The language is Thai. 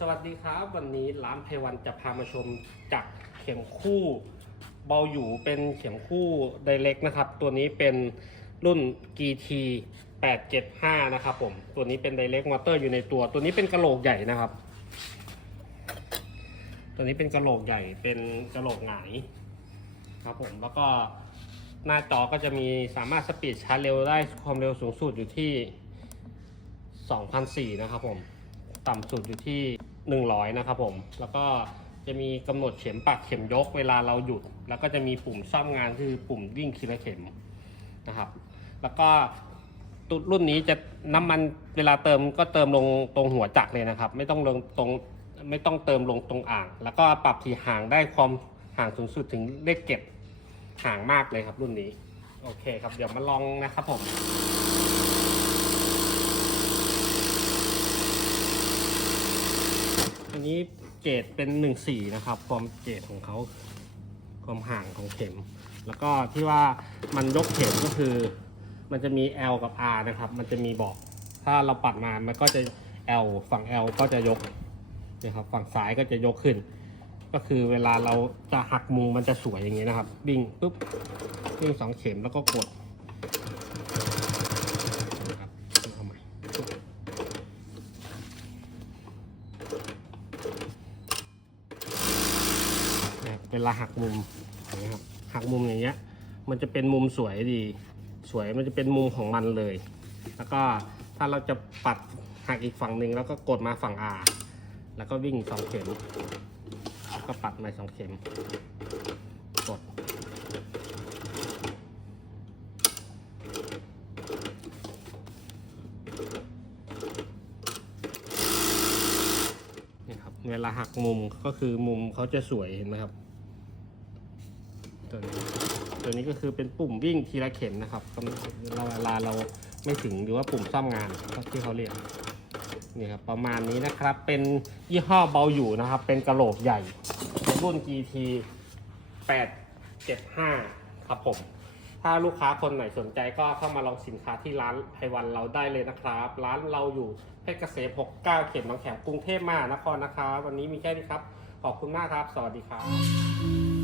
สวัสดีครับ วันนี้ร้านไพวันจะพามาชมจากเข็มคู่เบาอยู่เป็นเข็มคู่ไดเ c กนะครับ ตัวนี้เป็นรุ่น GT 875 นะครับผม ตัวนี้เป็นไดเ c กมอเตอร์อยู่ในตัว ตัวนี้เป็นกระโหลกใหญ่นะครับ ตัวนี้เป็นกระโหลกใหญ่เป็นกระโหลกหงายครับผมแล้วก็หน้าจอก็จะมีสามารถสปีดชาร์จเร็วได้ความเร็วสูงสุดอยู่ที่ 2,004นะครับผม ต่ำสุดอยู่ที่ 100 นะครับผม แล้วก็จะมีกำหนดเข็มปักเข็มยกเวลาเราหยุด แล้วก็จะมีปุ่มซ่อมงานคือปุ่มวิ่งทีละเข็มนะครับ แล้วก็ตุรุ่นนี้จะน้ำมันเวลาเติมก็เติมลงตรงหัวจักรเลยนะครับ ไม่ต้องลงตรงไม่ต้องเติมลงตรงอ่าง แล้วก็ปรับที่ห่างได้ความห่างสูงสุดถึงเลขเก็บห่างมากเลยครับรุ่นนี้ โอเคครับเดี๋ยวมาลองนะครับผม อันนี้เกรดเป็นหนึ่งสี่นะครับความเกรดของเขาความห่างของเข็ม แล้วก็ที่ว่ามันยกเข็มก็คือ มันจะมี L กับ R นะครับ มันจะมีบอก ถ้าเราปัดมา มันก็จะ L ฝั่ง L ก็จะยกนะครับ ฝั่งซ้ายก็จะยกขึ้น ก็คือเวลาเราจะหักมุมมันจะสวยอย่างนี้นะครับ วิ่งปุ๊บวิ่งสองเข็มแล้วก็กดนะครับเอาใหม่ นะครับเว ลาหักมุมอย่างเงี้ยครับหักมุมอย่างเงี้ยมันจะเป็นมุมสวยดี สวยมันจะเป็นมุมของมันเลย แล้วก็ถ้าเราจะปัดหักอีกฝั่งหนึ่งแล้วก็กดมาฝั่ง R แล้วก็วิ่งสองเข็มแล้วก็ปัดมาสองเข็มกดนี่ครับเวลาหักมุมก็คือมุมเขาจะสวยเห็นไหมครับ ตัวนี้ตัวนี้ก็คือเป็นปุ่มวิ่งทีละเข็มนะครับกำเราเวลาเราไม่ถึงหรือว่าปุ่มซ่อมงานที่เขาเรียกนี่ครับประมาณนี้นะครับเป็นยี่ห้อเบาอยู่นะครับ เป็นกระโหลกใหญ่รุ่น GT 875 ครับผม ถ้าลูกค้าคนไหนสนใจก็เข้ามาลองสินค้าที่ร้านไพวันเราได้เลยนะครับ ร้านเราอยู่เพชรเกษม69 เขตบางแขมกรุงเทพมหานครนะครับ วันนี้มีแค่นี้ครับ ขอบคุณมากครับ สวัสดีครับ